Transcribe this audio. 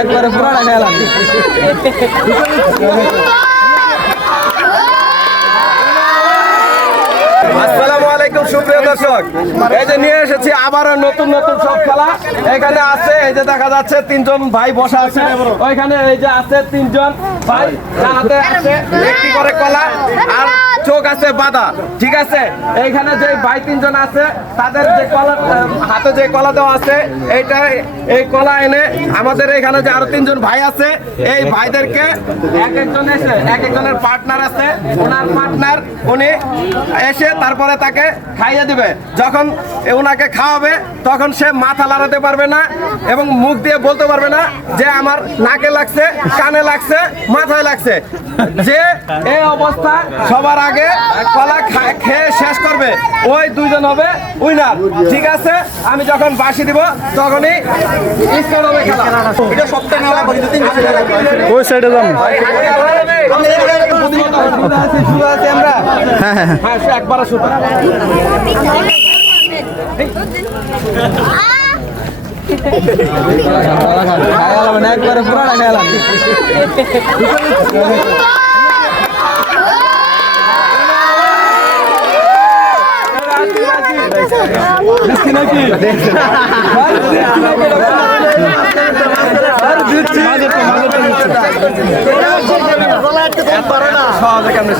একবারে পুরাটা খেলাম। আসসালামু আলাইকুম সুপ্রিয় দর্শক, এই যে নিয়ে এসেছি আবারও নতুন নতুন সব খেলা। এখানে আছে, এই যে দেখা যাচ্ছে তিনজন ভাই বসা আছে, ওইখানে এই যে আছে তিনজন ভাই, হাতে আছে একটি করে কলা আর চোখ আছে বাঁধা, ঠিক আছে। এইখানে যে ভাই তিনজন আছে তাদের যে কলা হাতে যে কলা দেওয়া আছে, এইটা এই কলা এনে আমাদের এখানে যে আরো তিনজন ভাই আছে, এই ভাইদেরকে এক একজন এসে এক একজনের পার্টনার আছে, ওনার পার্টনার উনি এসে তারপরে তাকে খাইয়ে দিবে। যখন ওনাকে খাওয়াবে তখন সে মাথা লাড়াতে পারবে না এবং মুখ দিয়ে বলতে পারবে না যে আমার নাকে লাগছে, কানে লাগছে, মাথায় লাগছে। যে এই অবস্থা সবার আগে কলা খেয়ে শেষ করবে, ওই দুইজন হবে উইনার, ঠিক আছে। আমি যখন বাঁশি দিব তখনই স্টার্ট হবে খেলা। এটা সবটাই নেওয়া ওই সাইডে যান। আমরা হ্যাঁ হ্যাঁ হ্যাঁ একবার শুরু একবারে পুরাটা খেলাম। সহজে কেমন